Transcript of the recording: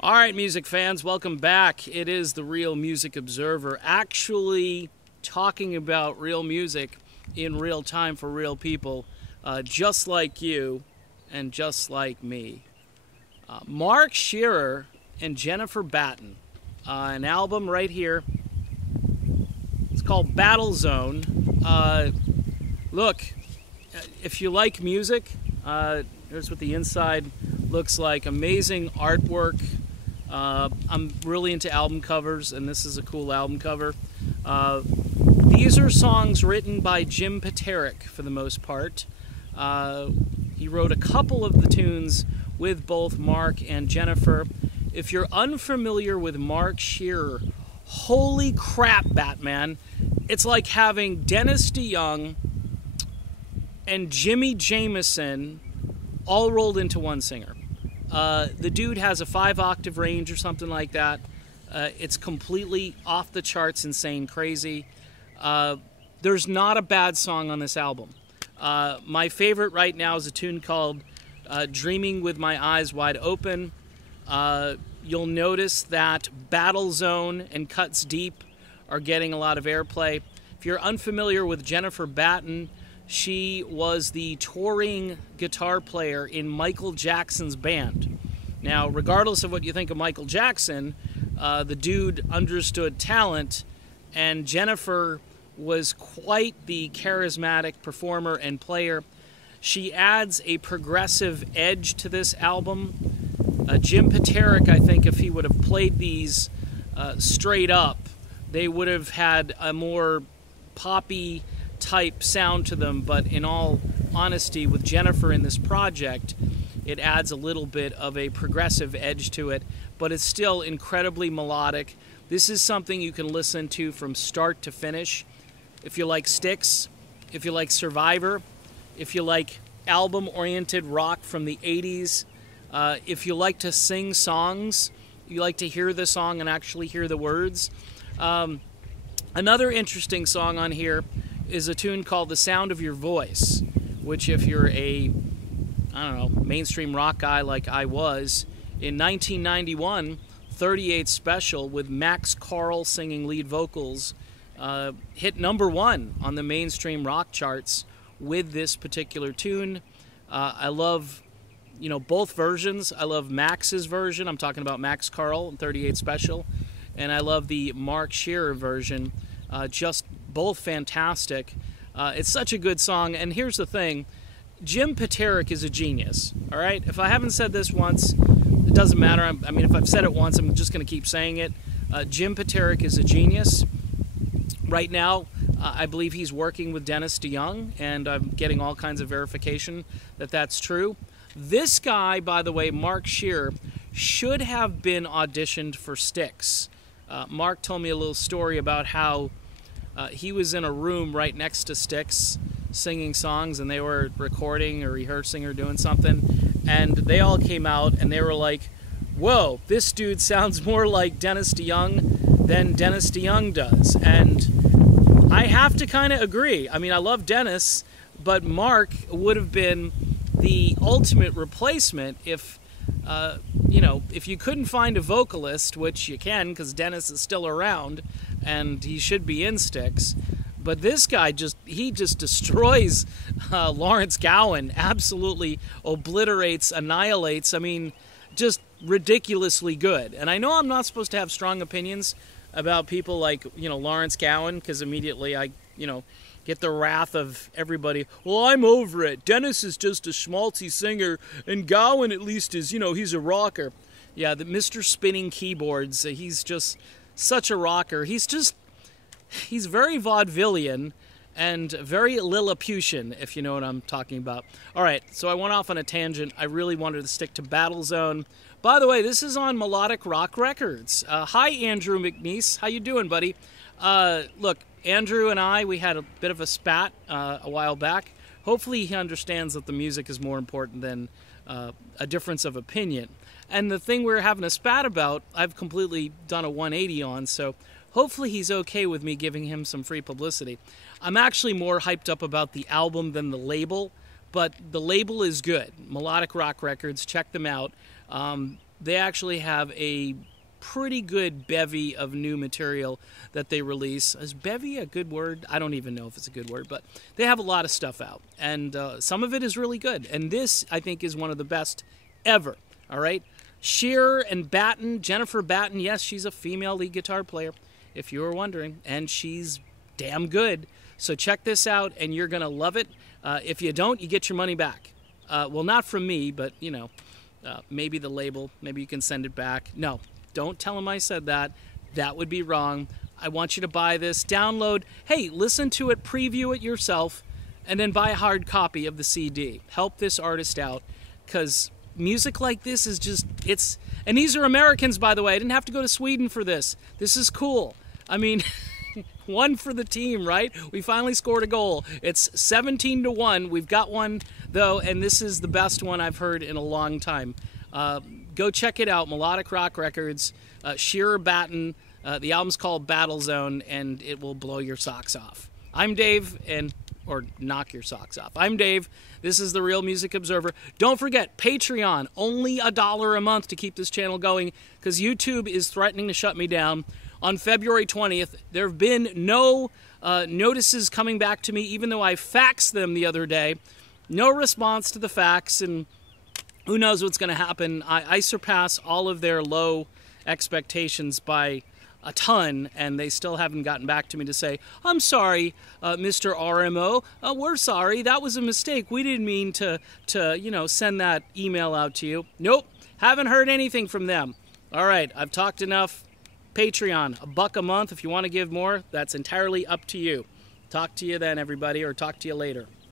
All right, music fans, welcome back. It is the Real Music Observer, actually talking about real music in real time for real people, just like you and just like me. Mark Scherer and Scherer-Batten, an album right here. It's called Battlezone. Look, if you like music, here's what the inside looks like. Amazing artwork. I'm really into album covers, and this is a cool album cover. These are songs written by Jim Peterik for the most part. He wrote a couple of the tunes with both Mark and Jennifer. If you're unfamiliar with Mark Scherer, holy crap, Batman. It's like having Dennis DeYoung and Jimmy Jameson all rolled into one singer. The dude has a 5-octave range or something like that. It's completely off the charts, insane, crazy. There's not a bad song on this album. My favorite right now is a tune called Dreaming with My Eyes Wide Open. You'll notice that Battlezone and Cuts Deep are getting a lot of airplay. If you're unfamiliar with Scherer-Batten, she was the touring guitar player in Michael Jackson's band. Now, regardless of what you think of Michael Jackson, the dude understood talent, and Jennifer was quite the charismatic performer and player. She adds a progressive edge to this album. Jim Peterik, I think, if he would have played these straight up, they would have had a more poppy type sound to them, but in all honesty, with Jennifer in this project, it adds a little bit of a progressive edge to it, but it's still incredibly melodic. This is something you can listen to from start to finish. If you like Styx, if you like Survivor, if you like album-oriented rock from the 80s, if you like to sing songs, you like to hear the song and actually hear the words. Another interesting song on here is a tune called The Sound of Your Voice, which if you're a, mainstream rock guy like I was, in 1991, 38 Special with Max Carl singing lead vocals hit #1 on the mainstream rock charts with this particular tune. I love, both versions. I love Max's version. I'm talking about Max Carl and 38 Special. And I love the Mark Scherer version. Just both fantastic. It's such a good song. And here's the thing. Jim Peterik is a genius. All right? If I haven't said this once, it doesn't matter. If I've said it once, I'm just going to keep saying it. Jim Peterik is a genius. Right now, I believe he's working with Dennis DeYoung, and I'm getting all kinds of verification that that's true. This guy, by the way, Mark Scherer, should have been auditioned for Styx. Mark told me a little story about how he was in a room right next to Styx singing songs, and they were recording or rehearsing or doing something, and they all came out and they were like, whoa, this dude sounds more like Dennis DeYoung than Dennis DeYoung does. And I have to kind of agree. I love Dennis, but Mark would have been the ultimate replacement if if you couldn't find a vocalist, which you can because Dennis is still around and he should be in Styx. But this guy just destroys Lawrence Gowan, absolutely obliterates, annihilates. Just ridiculously good. And I know I'm not supposed to have strong opinions about people like, Lawrence Gowan, because immediately I, get the wrath of everybody. Well, I'm over it. Dennis is just a schmaltzy singer, and Gowan at least is, he's a rocker. Yeah, the Mr. Spinning Keyboards, he's just such a rocker. He's very vaudevillian and very Lilliputian, if you know what I'm talking about. All right, so I went off on a tangent. I really wanted to stick to Battlezone. By the way, this is on Melodic Rock Records. Hi, Andrew McNeese. How you doing, buddy? Look, Andrew and I, we had a bit of a spat a while back. Hopefully he understands that the music is more important than a difference of opinion. And the thing we're having a spat about, I've completely done a 180 on, so hopefully he's okay with me giving him some free publicity. I'm actually more hyped up about the album than the label, but the label is good. Melodic Rock Records, check them out. they actually have a pretty good bevy of new material that they release. Is bevy a good word? I don't even know if it's a good word, but they have a lot of stuff out, and some of it is really good. And this, I think, is one of the best ever. All right, Scherer-Batten, Jennifer Batten. Yes, she's a female lead guitar player, if you were wondering, and she's damn good. So check this out, and you're gonna love it. If you don't, you get your money back. Well, not from me, but you know, maybe the label. Maybe you can send it back. No. Don't tell them I said that. That would be wrong. I want you to buy this, download. Hey, listen to it, preview it yourself, and then buy a hard copy of the CD. Help this artist out, because music like this is just, it's, and these are Americans, by the way. I didn't have to go to Sweden for this. This is cool. I mean, one for the team, right? We finally scored a goal. It's 17-1. We've got one, though, and this is the best one I've heard in a long time. Go check it out, Melodic Rock Records, Scherer-Batten. The album's called Battlezone, and it will blow your socks off. I'm Dave, or knock your socks off. I'm Dave. This is The Real Music Observer. Don't forget, Patreon, only $1 a month to keep this channel going, because YouTube is threatening to shut me down. On February 20th, there have been no notices coming back to me, even though I faxed them the other day. No response to the fax, and who knows what's going to happen. I surpass all of their low expectations by a ton, and they still haven't gotten back to me to say, I'm sorry, Mr. RMO, we're sorry, that was a mistake. We didn't mean to send that email out to you. Nope, haven't heard anything from them. All right, I've talked enough. Patreon, $1 a month. If you want to give more, that's entirely up to you. Talk to you then, everybody, or talk to you later.